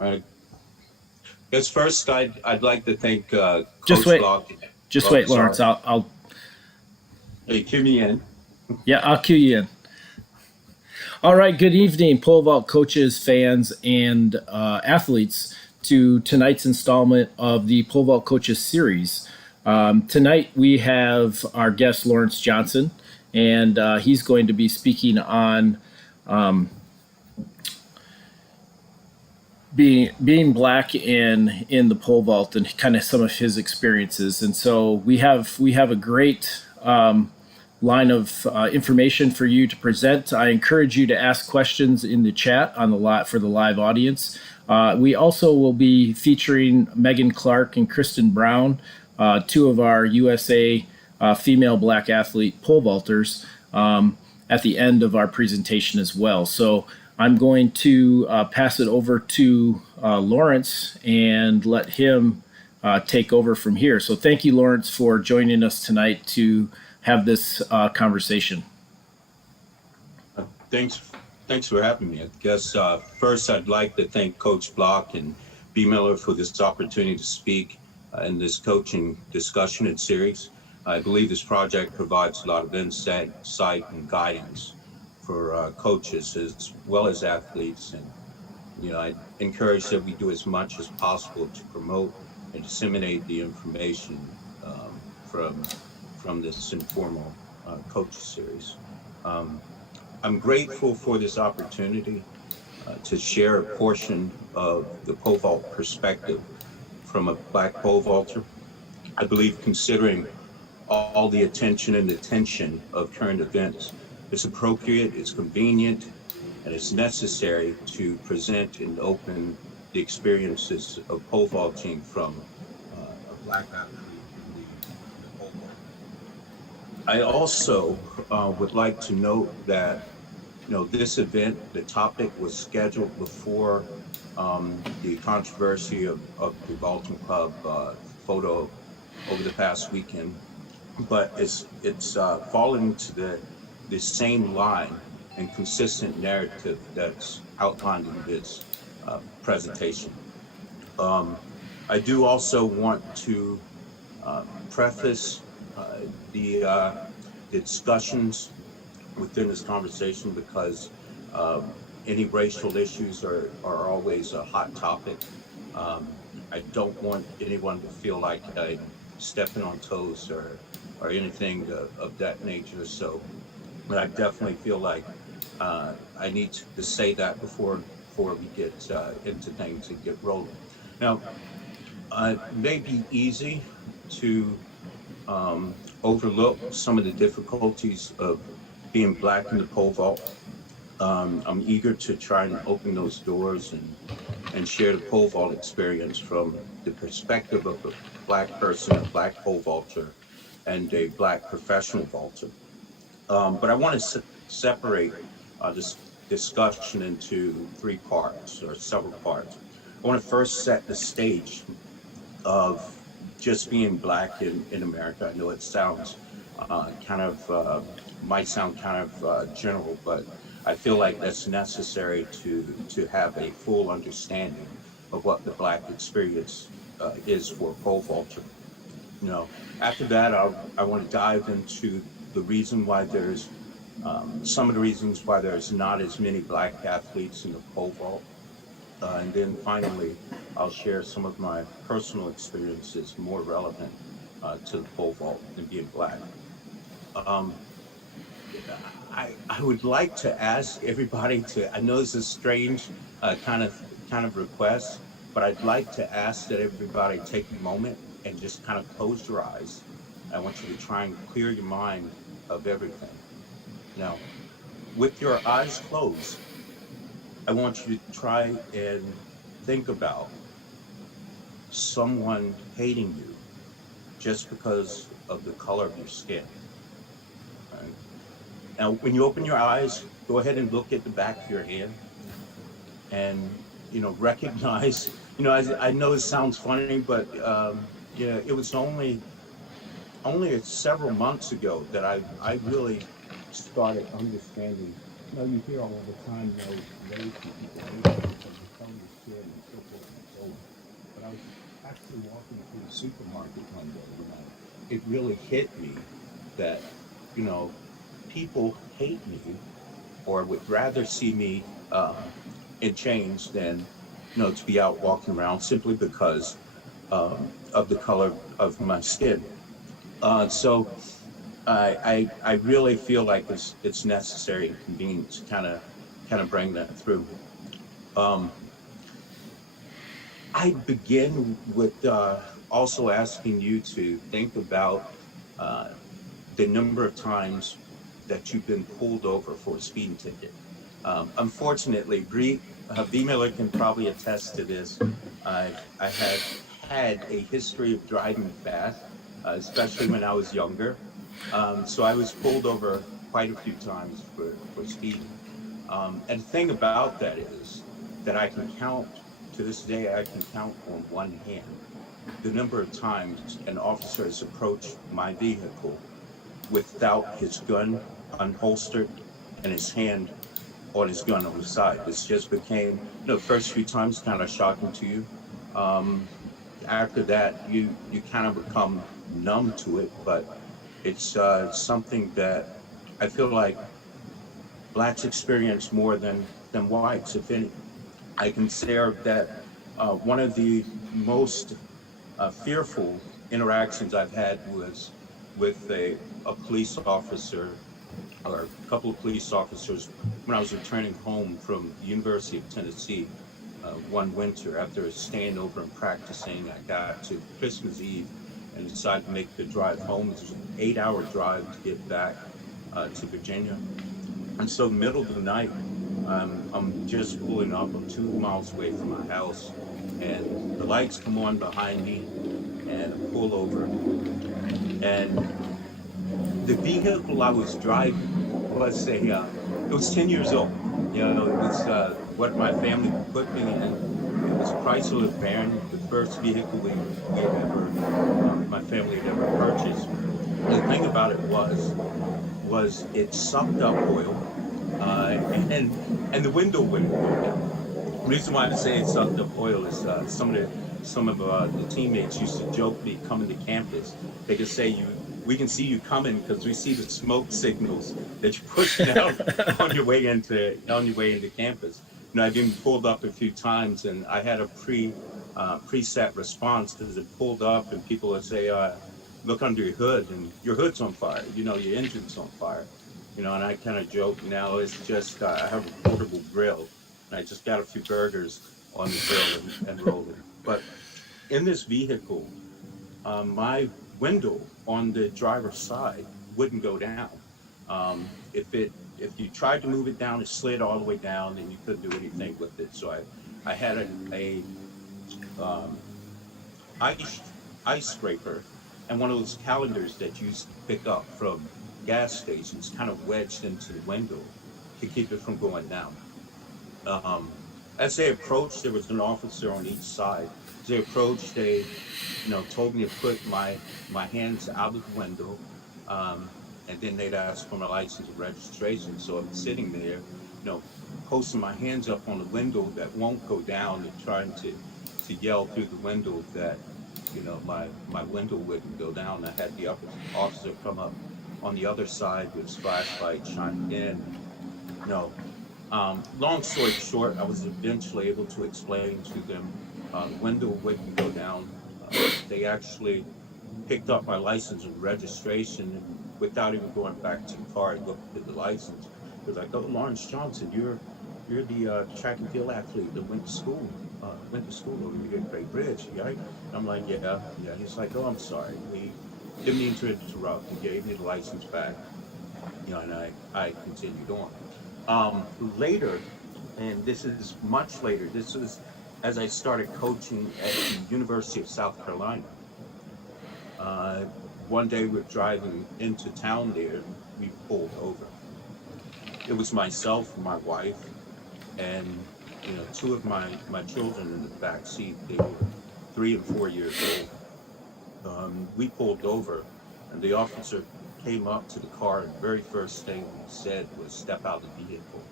I guess first I'd like to thank Just Coach wait, Block. just Oh, wait, Lawrence. sorry. I'll Hey, cue me in. yeah, I'll cue you in. All right. Good evening, pole vault coaches, fans, and athletes, to tonight's installment of the pole vault coaches series. Tonight we have our guest Lawrence Johnson, and he's going to be speaking on being black in the pole vault and kind of some of his experiences. And so we have a great line of information for you to present. I encourage you to ask questions in the chat on the lot for the live audience. We also will be featuring Megan Clark and Kristen Brown, two of our USA female black athlete pole vaulters, at the end of our presentation as well. So I'm going to pass it over to Lawrence and let him take over from here. So thank you, Lawrence, for joining us tonight to have this conversation. Thanks, thanks for having me. I guess first I'd like to thank Coach Block and B. Miller for this opportunity to speak in this coaching discussion and series. I believe this project provides a lot of insight and guidance for coaches as well as athletes. And, I encourage that we do as much as possible to promote and disseminate the information from this informal coach series. I'm grateful for this opportunity to share a portion of the pole vault perspective from a black pole vaulter. I believe considering all the attention and attention of current events, it's appropriate, it's convenient, and it's necessary to present and open the experiences of pole vaulting from a black athlete in the pole vault. I also would like to note that this event, the topic was scheduled before the controversy of the Vaulting Club photo over the past weekend, but it's fallen into the same line and consistent narrative that's outlined in this presentation. I do also want to preface the discussions within this conversation because any racial issues are always a hot topic. I don't want anyone to feel like I'm stepping on toes or anything of that nature. So I definitely feel like I need to say that before we get into things and get rolling. Now, it may be easy to overlook some of the difficulties of being black in the pole vault. I'm eager to try and open those doors and share the pole vault experience from the perspective of a black person, a black pole vaulter, and a black professional vaulter. But I want to separate this discussion into three parts or several parts. I want to first set the stage of just being black in America. I know it sounds might sound kind of general, but I feel like that's necessary to have a full understanding of what the black experience is for a pole vaulter. After that, I want to dive into the reason why there's some of the reasons why there's not as many black athletes in the pole vault. And then finally, I'll share some of my personal experiences more relevant to the pole vault and being black. Um, I would like to ask everybody I know this is strange kind of request, but I'd like to ask that everybody take a moment and just kind of close your eyes. I want you to try and clear your mind of everything. Now, with your eyes closed, I want you to try and think about someone hating you just because of the color of your skin. Right? Now, when you open your eyes, go ahead and look at the back of your hand and, recognize, I know it sounds funny, but, it was only several months ago that I really started understanding. You hear all the time, race and people hate because the color of skin and actually walking through the supermarket one day, it really hit me that, you know, people hate me or would rather see me in chains than, to be out walking around simply because of the color of my skin. So I really feel like it's necessary and convenient to kind of bring that through. Um, I begin with also asking you to think about uh, the number of times that you've been pulled over for a speeding ticket. Unfortunately, V. Miller can probably attest to this. I have had a history of driving fast, especially when I was younger. So I was pulled over quite a few times for speeding. And the thing about that is that I can count, to this day, I can count on one hand the number of times an officer has approached my vehicle without his gun unholstered and his hand on his gun on the side. This just became, first few times kind of shocking to you. Um, After that, you kind of become numb to it, but it's something that I feel like blacks experience more than whites, if any. I can say that one of the most fearful interactions I've had was with a police officer or a couple of police officers when I was returning home from the University of Tennessee one winter after staying over and practicing. I got to Christmas Eve and decided to make the drive home. It was an 8-hour drive to get back to Virginia. And so, middle of the night, I'm just pulling up. I'm 2 miles away from my house, and the lights come on behind me, and I pull over. And the vehicle I was driving was it was 10 years old. It was what my family put me in. It was a Chrysler van, the first vehicle we had ever, my family had ever purchased. And the thing about it was it sucked up oil, uh, and and the window wouldn't go down. The reason why I say it sucked up oil is some of the teammates used to joke me coming to campus. They could say we can see you coming because we see the smoke signals that you're pushing out on your way into campus. I've been pulled up a few times, and I had a preset response because it pulled up, and people would say, "Look under your hood, and your hood's on fire. Your engine's on fire." And I kind of joke now. It's just I have a portable grill, and I just got a few burgers on the grill and rolling. But in this vehicle, my window on the driver's side wouldn't go down. If you tried to move it down, it slid all the way down, and you couldn't do anything with it. So I had a um, ice ice scraper and one of those calendars that you used to pick up from gas stations, kind of wedged into the window to keep it from going down. Um, as they approached, there was an officer on each side. As they approached, they told me to put my hands out of the window, um, and then they'd ask for my license and registration. So I'm sitting there, posting my hands up on the window that won't go down, and trying to yell through the window that my window wouldn't go down. I had the upper officer come up on the other side with his flashlight shining in. No, long story short, I was eventually able to explain to them the window wouldn't go down. They actually picked up my license and registration, and without even going back to the car and looked at the license. It was like, "Oh, Lawrence Johnson, you're the track and field athlete that went to school over here at Great Bridge, right?" I'm like, "Yeah, yeah." He's like, "Oh, I'm sorry. We didn't mean to interrupt." He gave me the license back, and I continued on. Later, and this is much later, this was as I started coaching at the University of South Carolina. Uh, One day we're driving into town there, and we pulled over. It was myself, my wife, and two of my children in the back seat. They were 3 and 4 years old. We pulled over, and the officer came up to the car, and the very first thing he said was, "Step out of the vehicle."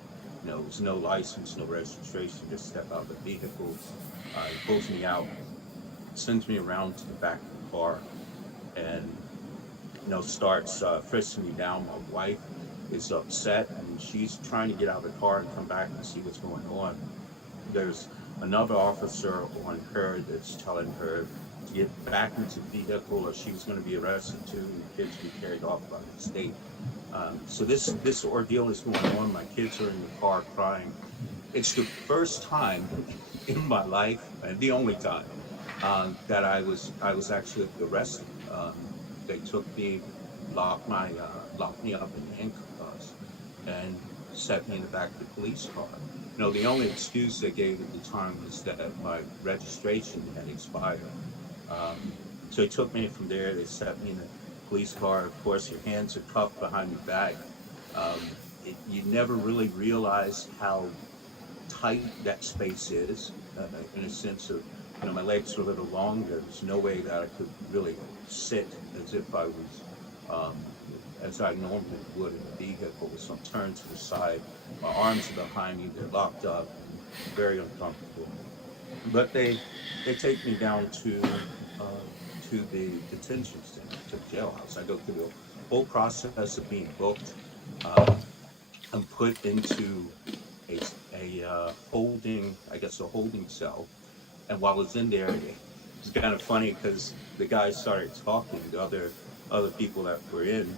There was no license, no registration, just step out of the vehicle. He pulls me out, sends me around to the back of the car and starts frisking me down. My wife is upset and she's trying to get out of the car and come back and see what's going on. There's another officer on her that's telling her to get back into the vehicle or she's going to be arrested too, and the kids be carried off by the state. So this ordeal is going on. My kids are in the car crying. It's the first time in my life, and the only time, that I was actually arrested. They took me, locked me up in handcuffs, and set me in the back of the police car. The only excuse they gave at the time was that my registration had expired. Um, so they took me from there. They set me in a police car. Of course, your hands are cuffed behind your back. You never really realize how tight that space is, in a sense of, my legs are a little long. There's no way that I could really sit as if I was, um, as I normally would in a vehicle. So I'm turned to the side. My arms are behind me. They're locked up. And very uncomfortable. But they take me down to the detention center, to the jailhouse. I go through the whole process of being booked. Um, I'm put into a holding, I guess, a holding cell. And while I was in there, it's kind of funny because the guys started talking, the other people that were in,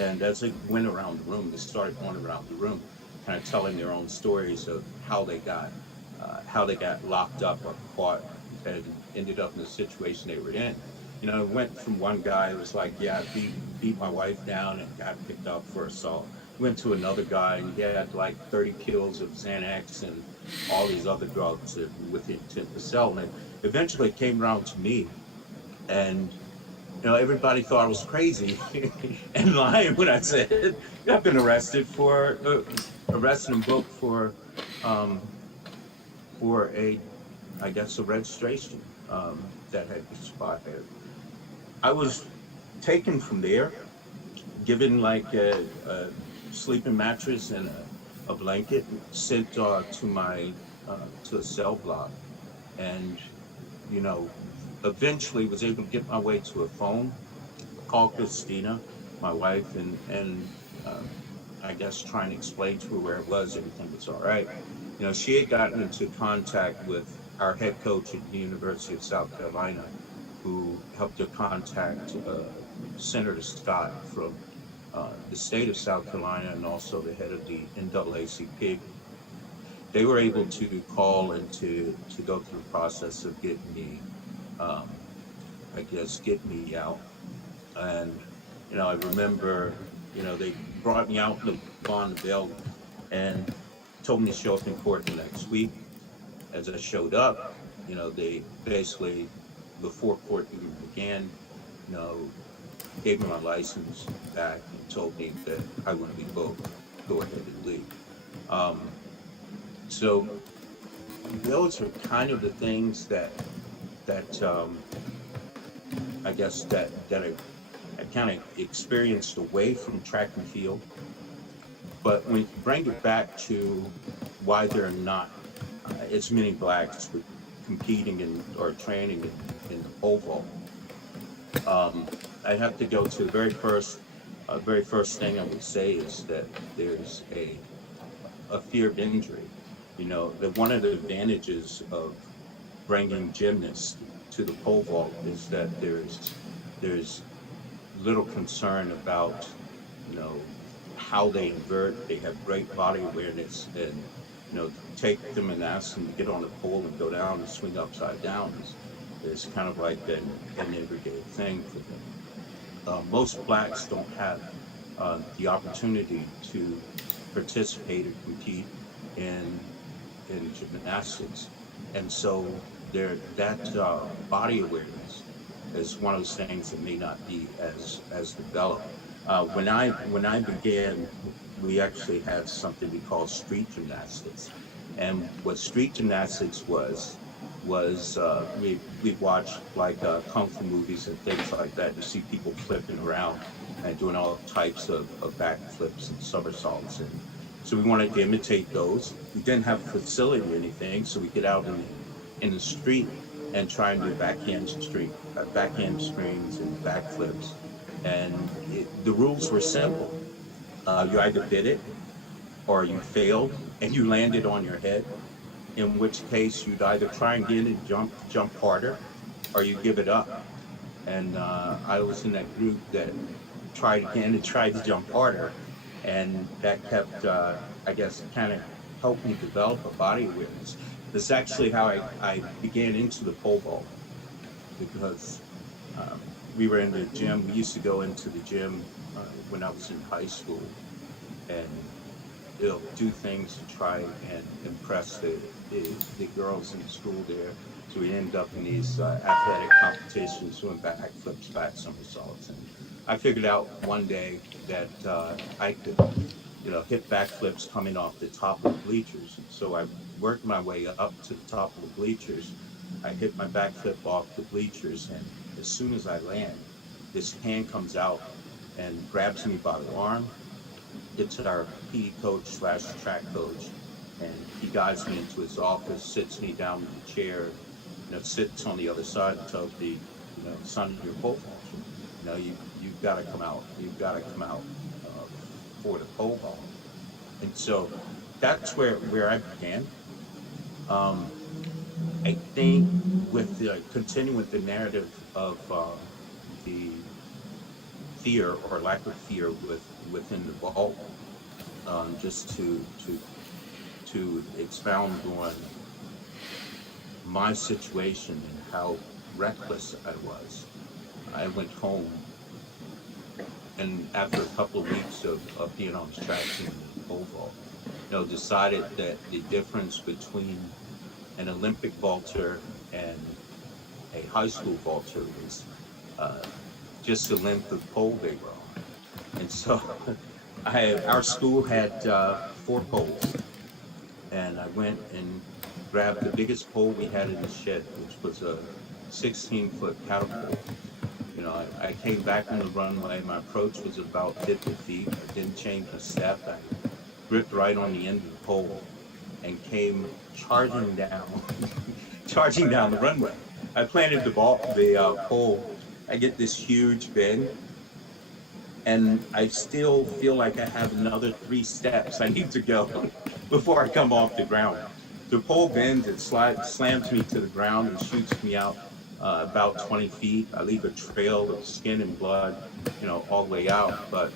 and as they went around the room, they started going around the room, kind of telling their own stories of how they got locked up or caught and ended up in the situation they were in. It went from one guy who was like, yeah, I beat my wife down and got picked up for assault. Went to another guy and he had like 30 kills of Xanax and all these other drugs with the intent to sell. And it eventually came around to me, and everybody thought I was crazy and lying when I said I've been arrested and booked um, for I guess, a registration that had expired. I was taken from there, given like a sleeping mattress and a blanket, sent to a cell block, and you know, eventually was able to get my way to a phone, call Christina, my wife, and uh, I guess trying to explain to her where it was, everything was all right. She had gotten into contact with our head coach at the University of South Carolina, who helped her contact Senator Scott from the state of South Carolina and also the head of the NAACP. They were able to call and to go through the process of getting me, um, I guess, get me out. And, I remember, they brought me out on the bail and told me to show up in court the next week. As I showed up, they basically, before court even began, you know, gave me my license back and told me that I wouldn't be booked. Go ahead and leave. Um, so those are kind of the things that I guess that I kind of experienced away from track and field. But when you bring it back to why there are not as many blacks competing in or training in the pole vault, I have to go to the very first thing I would say is that there's a fear of injury. That one of the advantages of bringing gymnasts to the pole vault is that there's little concern about, how they invert. They have great body awareness, and take them and ask them to get on the pole and go down and swing upside down is kind of like an everyday thing for them. Most blacks don't have the opportunity to participate or compete in gymnastics, and so that body awareness is one of those things that may not be as developed. When I began, we actually had something we called street gymnastics, and what street gymnastics was we watched like kung fu movies and things like that to see people flipping around and doing all types of backflips and somersaults, and so we wanted to imitate those. We didn't have a facility or anything, so we get out in the street and try and do backhand springs and backflips. And the rules were simple. You either did it or you failed and you landed on your head, in which case you'd either try again and jump harder, or you give it up. And I was in that group that tried again and tried to jump harder, and that kept, I guess, kind of helped me develop a body awareness. That's actually how I began into the pole vault, because um, we were in the gym. We used to go into the gym when I was in high school, and do things to try and impress the girls in the school there. So we ended up in these athletic competitions, doing backflips, back somersaults, and I figured out one day that I could, hit backflips coming off the top of the bleachers. And so I worked my way up to the top of the bleachers. I hit my backflip off the bleachers, and as soon as I land, this hand comes out and grabs me by the arm. It's our PE coach slash track coach, and he guides me into his office, sits me down in the chair, sits on the other side and tells me, son, you're pole vaulter. You've got to come out. You've got to come out for the pole vault. And so that's where I began. I think with continuing with the narrative of the fear or lack of fear within the vault, just to expound on my situation and how reckless I was. I went home, and after a couple of weeks of being on the tracks in the pole vault, decided that the difference between an Olympic vaulter and a high school vaulter was just the length of pole they were on. And so our school had 4 poles, and I went and grabbed the biggest pole we had in the shed, which was a 16-foot catapult. I came back on the runway. My approach was about 50 feet. I didn't change a step. I gripped right on the end of the pole and came charging down, charging down the runway. I planted the pole. I get this huge bend, and I still feel like I have another 3 steps I need to go before I come off the ground. The pole bends, it slams me to the ground and shoots me out about 20 feet. I leave a trail of skin and blood, all the way out. But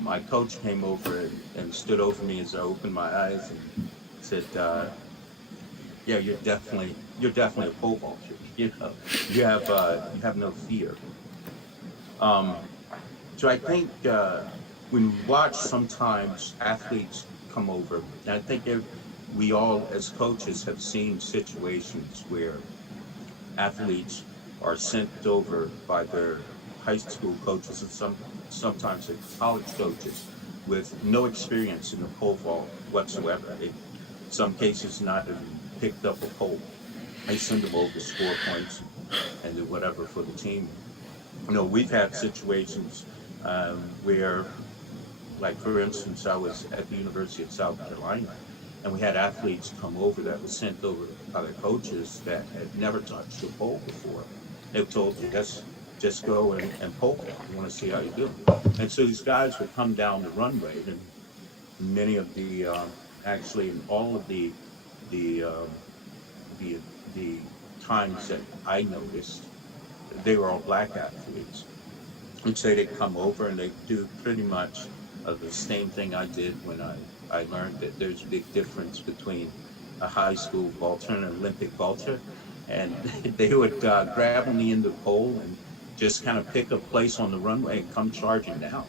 my coach came over and stood over me as I opened my eyes and said, "Yeah, you're definitely a pole vaulter. You have no fear." So I think when we watch sometimes athletes come over, and I think we all as coaches have seen situations where athletes are sent over by their high school coaches and sometimes their college coaches with no experience in the pole vault whatsoever. They, in some cases, not even picked up a pole. They send them over to score points and do whatever for the team. We've had situations where, like for instance, I was at the University of South Carolina, and we had athletes come over that were sent over by their coaches that had never touched a pole before. They were told, just go and pole vault. We want to see how you do. And so these guys would come down the runway, and many of the, actually, in all of the times that I noticed, they were all black athletes. And so they'd come over and they'd do pretty much the same thing I did when I learned that there's a big difference between a high school vaulter and an Olympic vaulter. And they would grab on the end of the pole and just kind of pick a place on the runway and come charging down.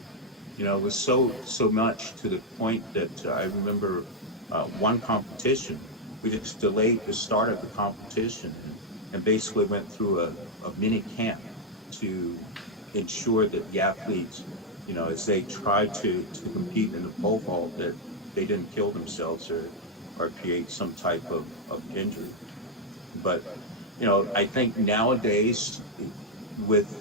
It was so much to the point that I remember one competition, we just delayed the start of the competition and basically went through a mini camp to ensure that the athletes, as they tried to compete in the pole vault, that they didn't kill themselves or create some type of injury. But, I think nowadays with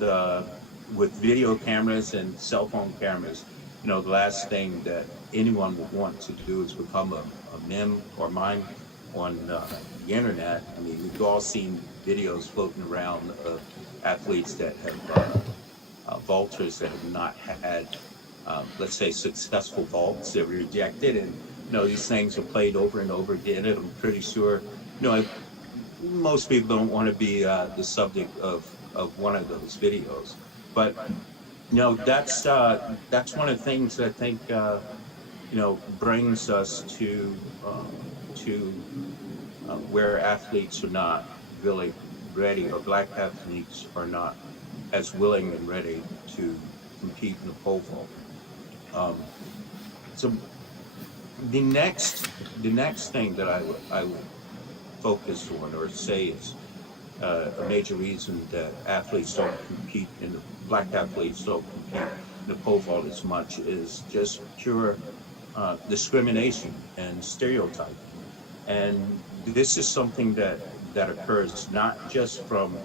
video cameras and cell phone cameras, the last thing that anyone would want to do is become a meme or mime the internet. I mean, we've all seen videos floating around of athletes that have vaulters that have not had, let's say, successful vaults. They're rejected, and these things are played over and over again. And I'm pretty sure, most people don't want to be the subject of one of those videos. But that's one of the things that I think brings us to where athletes are not really ready, or Black athletes are not as willing and ready to compete in the pole vault. So the next thing that I would focus on or say is a major reason that athletes don't compete in the Black athletes don't compete in the pole vault as much is just pure discrimination and stereotyping. And this is something that occurs not just from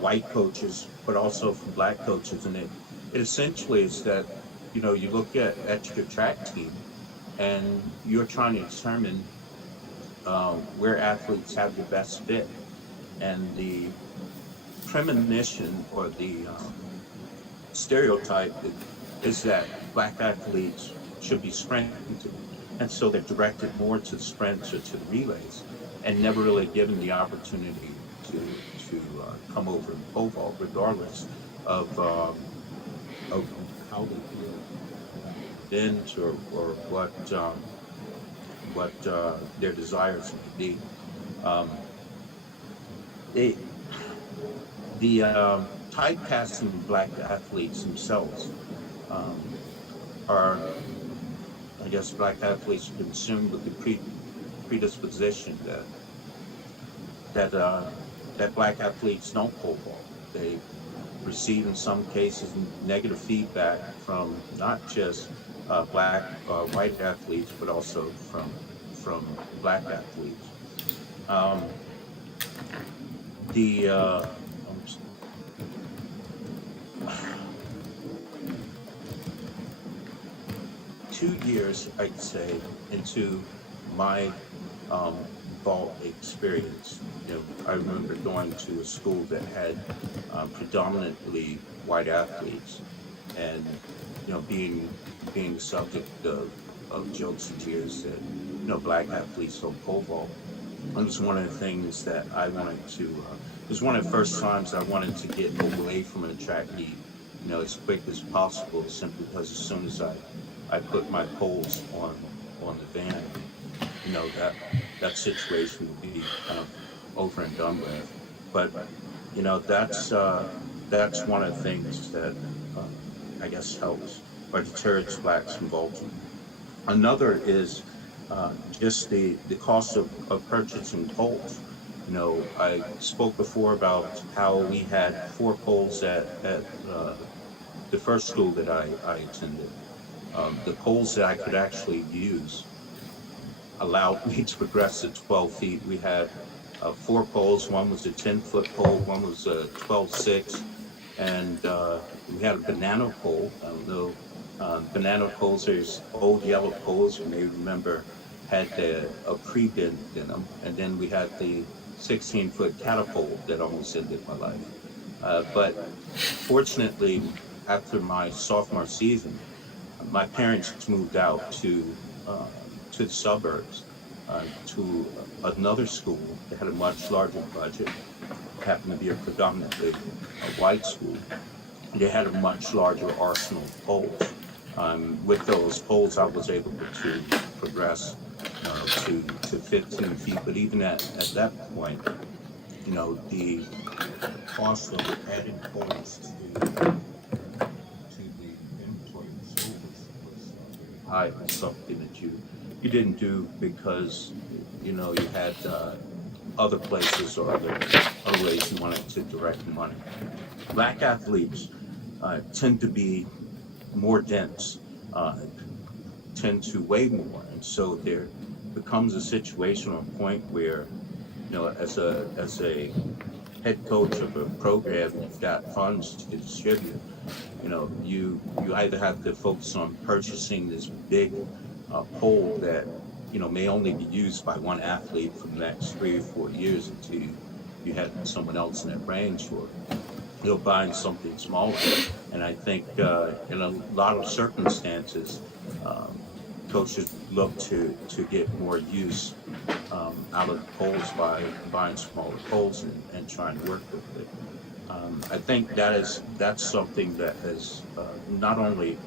white coaches, but also from Black coaches. And it essentially is that, you look at your track team and you're trying to determine where athletes have the best fit. And the premonition or the stereotype is that Black athletes should be sprinted. And so they're directed more to the sprints or to the relays and never really given the opportunity to come over and pole vault, regardless of how they feel bent or what their desires may be. The typecasting Black athletes themselves are, I guess, Black athletes are consumed with the predisposition that Black athletes don't pole vault. They receive, in some cases, negative feedback from not just white athletes, but also from Black athletes. The 2 years, I'd say, into my vault experience, I remember going to a school that had predominantly white athletes, and being the subject of jokes and tears that Black athletes don't pole vault. It was one of the things that I wanted to. It was one of the first times I wanted to get away from a track meet, as quick as possible, simply because as soon as I put my poles on the van, that situation would be kind of over and done with. But that's one of the things that I guess helps or deters Blacks from vaulting. Another is just the cost of purchasing poles. I spoke before about how we had 4 poles at the first school that I attended. The poles that I could actually use allowed me to progress to 12 feet. We had 4 poles. One was a 10-foot pole, one was a 12.6, and we had a banana pole. I don't know, banana poles, there's old yellow poles, you may remember, had a pre-bend in them. And then we had the 16-foot catapult that almost ended my life. But fortunately, after my sophomore season, my parents moved out to the suburbs, to another school that had a much larger budget. It happened to be a predominantly white school. They had a much larger arsenal of poles. With those poles, I was able to progress to 15 feet. But even at that point, the cost of adding poles to the inventory of the school was very high. It was something that you didn't do because you had other places or other ways you wanted to direct the money. Black athletes tend to be more dense, tend to weigh more, and so there becomes a situation or a point where, as a head coach of a program, you've got funds to distribute. You either have to focus on purchasing this big pole that may only be used by one athlete for the next 3 or 4 years until you had someone else in that range, or buying something smaller. And I think in a lot of circumstances, um, coaches look to get more use out of the poles by buying smaller poles and trying to work with it. I think that's something that has not only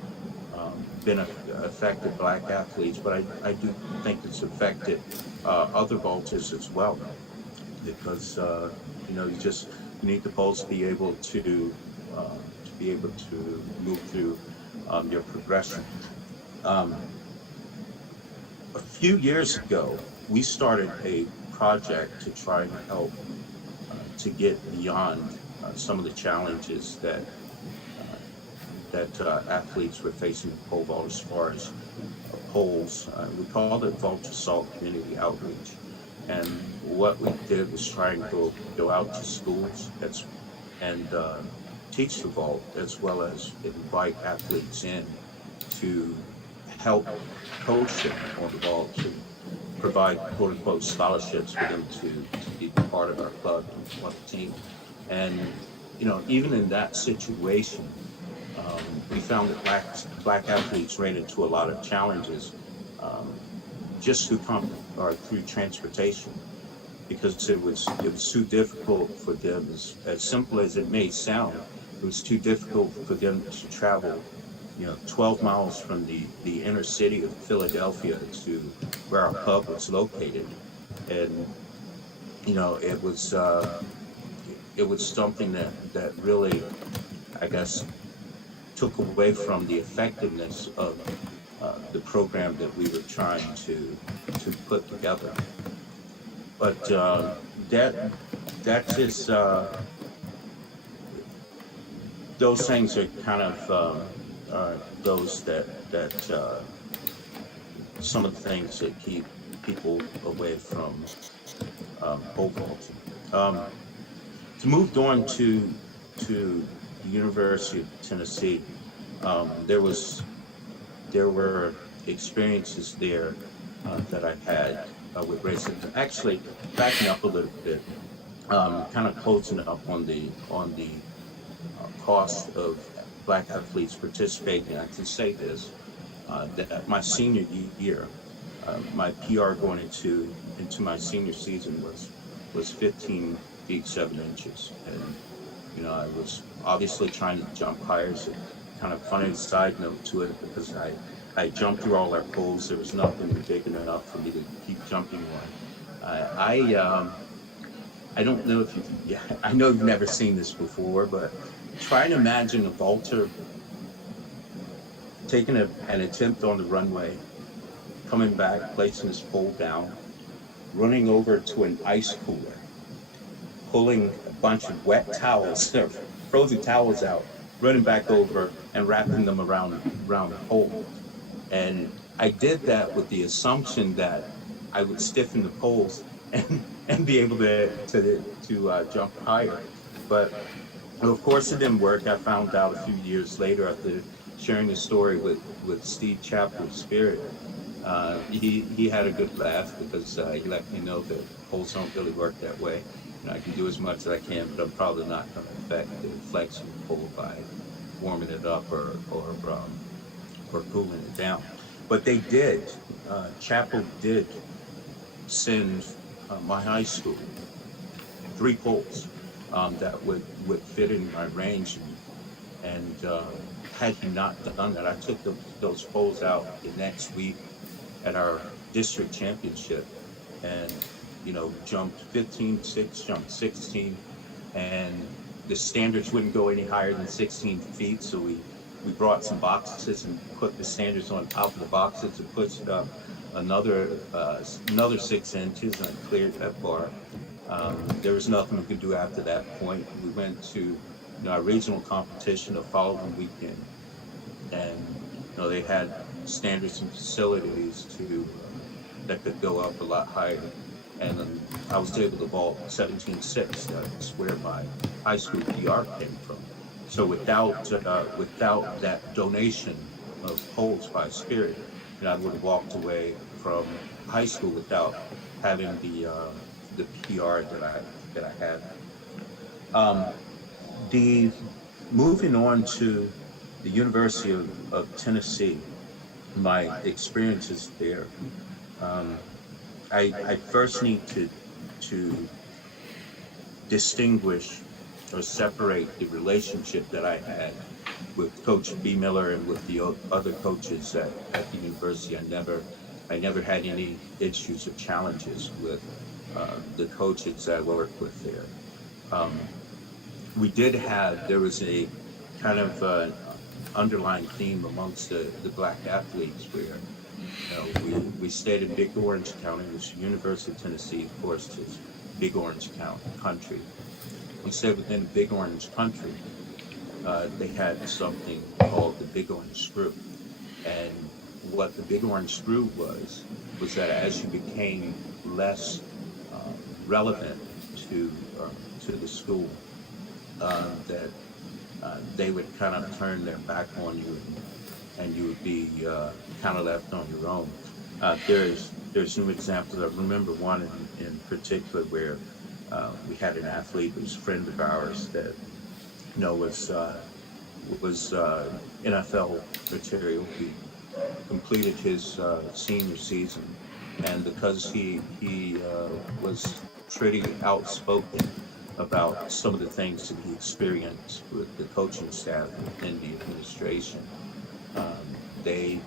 been affected black athletes, but I do think it's affected other vaulters as well, because you need the poles to be able to move through your progression. Um, a few years ago, we started a project to try and help to get beyond some of the challenges that athletes were facing in pole vault as far as poles. We called it Vault Assault Community Outreach. And what we did was try and go out to schools and teach the vault, as well as invite athletes in to help coach them on the vault, to provide quote unquote scholarships for them to be part of our club and on the team. And even in that situation, we found that black athletes ran into a lot of challenges just through transportation, because it was too difficult for them. As simple as it may sound, it was too difficult for them to travel 12 miles from the inner city of Philadelphia to where our club was located. And it was something that really, I guess, took away from the effectiveness of the program that we were trying to put together. But that's just those things are kind of those that some of the things that keep people away from pole vaulting. To move on to the University of Tennessee, there were experiences there that I had with racism. Actually, backing up a little bit, kind of closing up on the cost of black athletes participating. I can say this: that my senior year, my PR going into my senior season was 15 feet 7 inches, and I was obviously trying to jump higher. So, kind of funny side note to it, because I jumped through all our poles. There was nothing big enough for me to keep jumping one. I don't know if I know you've never seen this before, but try and imagine a vaulter taking an attempt on the runway, coming back, placing his pole down, running over to an ice cooler, pulling a bunch of wet towels, or frozen towels out, running back over and wrapping them around the pole. And I did that with the assumption that I would stiffen the poles and be able to jump higher. But of course it didn't work. I found out a few years later, after sharing the story with Steve Chapel of Spirit. He had a good laugh, because he let me know that poles don't really work that way. I can do as much as I can, but I'm probably not going to affect the flexion of the pole by warming it up or cooling it down. But they did. Chapel did send my high school 3 poles that would fit in my range, and had he not done that, I took those poles out the next week at our district championship, and jumped 15.6, jumped 16, and the standards wouldn't go any higher than 16 feet, so we brought some boxes and put the standards on top of the boxes and pushed up another 6 inches, and I cleared that bar. There was nothing we could do after that point. We went to our regional competition the following weekend, and they had standards and facilities that could go up a lot higher. And then I was able to vault 17.6. That's where my high school PR came from. So without that donation of poles by Spirit, I would have walked away from high school without having the PR that I had. Um, the moving on to the University of Tennessee, my experiences there. Um, I first need to distinguish or separate the relationship that I had with Coach B. Miller and with the other coaches at the university. I never had any issues or challenges with the coaches I worked with there. Um, there was a kind of underlying theme amongst the Black athletes where, we stayed in Big Orange County, which is University of Tennessee, of course, is Big Orange Country. We stayed within the Big Orange Country. They had something called the Big Orange Screw. And what the Big Orange Screw was that as you became less relevant to the school, that they would kind of turn their back on you, and you would be kind of left on your own. There's some examples. I remember one in particular where we had an athlete who was a friend of ours that was NFL material. He completed his senior season, and because he was pretty outspoken about some of the things that he experienced with the coaching staff within the administration, they,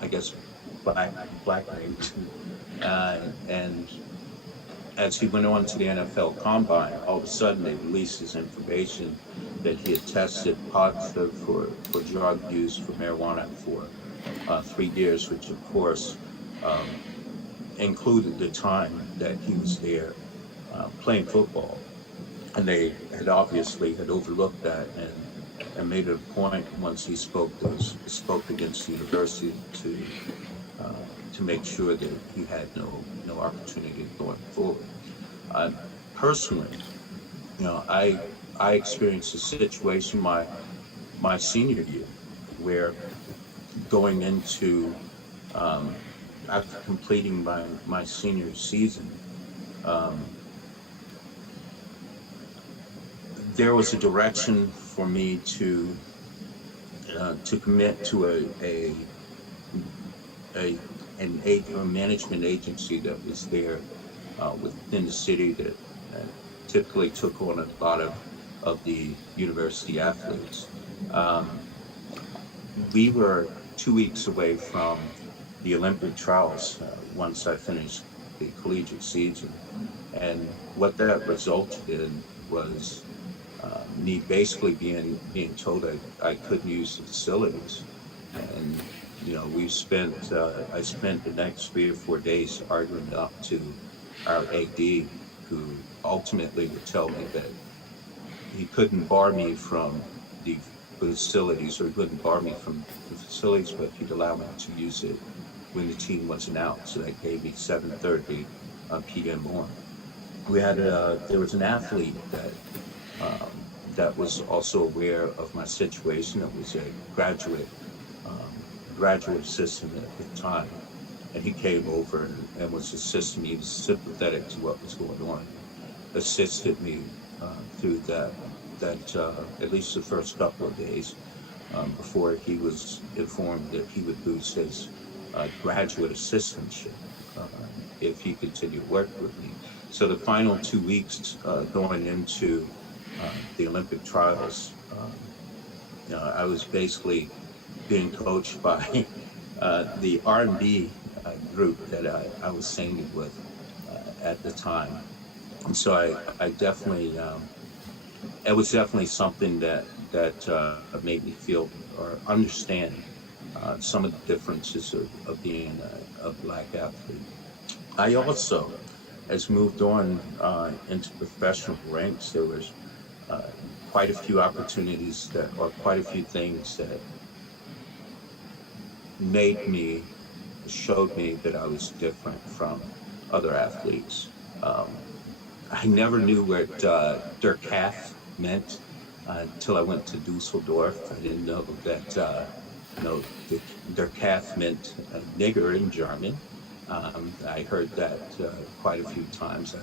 I guess, blackmailed him. And as he went on to the NFL Combine, all of a sudden they released his information that he had tested positive for drug use, for marijuana, for 3 years, which of course um, included the time that he was there playing football. And they had obviously had overlooked that and made it a point once he spoke against the university to make sure that he had no opportunity going forward. Personally, I experienced a situation my senior year where going into after completing my senior season, um, there was a direction for me to commit to a management agency that was there within the city that typically took on a lot of the university athletes. Um, we were 2 weeks away from the Olympic trials once I finished the collegiate season, and what that resulted in was me basically being told I couldn't use the facilities. And I spent the next 3 or 4 days arguing up to our AD, who ultimately would tell me that he couldn't bar me from the facilities, or he couldn't bar me from the facilities, but he'd allow me to use it when the team wasn't out. So that gave me 7:30 p.m. on. There was an athlete that was also aware of my situation. It was a graduate assistant at the time, and he came over and was assisting me. He was sympathetic to what was going on, assisted me through that at least the first couple of days before he was informed that he would lose his graduate assistantship if he continued to work with me. So the final 2 weeks going into the Olympic trials, I was basically being coached by the R&B group that I was singing with at the time. And so I definitely, it was definitely something that made me feel or understand some of the differences of being a Black athlete. I also, as moved on into professional ranks, there was quite a few opportunities or quite a few things that showed me that I was different from other athletes. I never knew what Der Kampf meant until I went to Dusseldorf. I didn't know that Der Kampf meant nigger in German. I heard that quite a few times.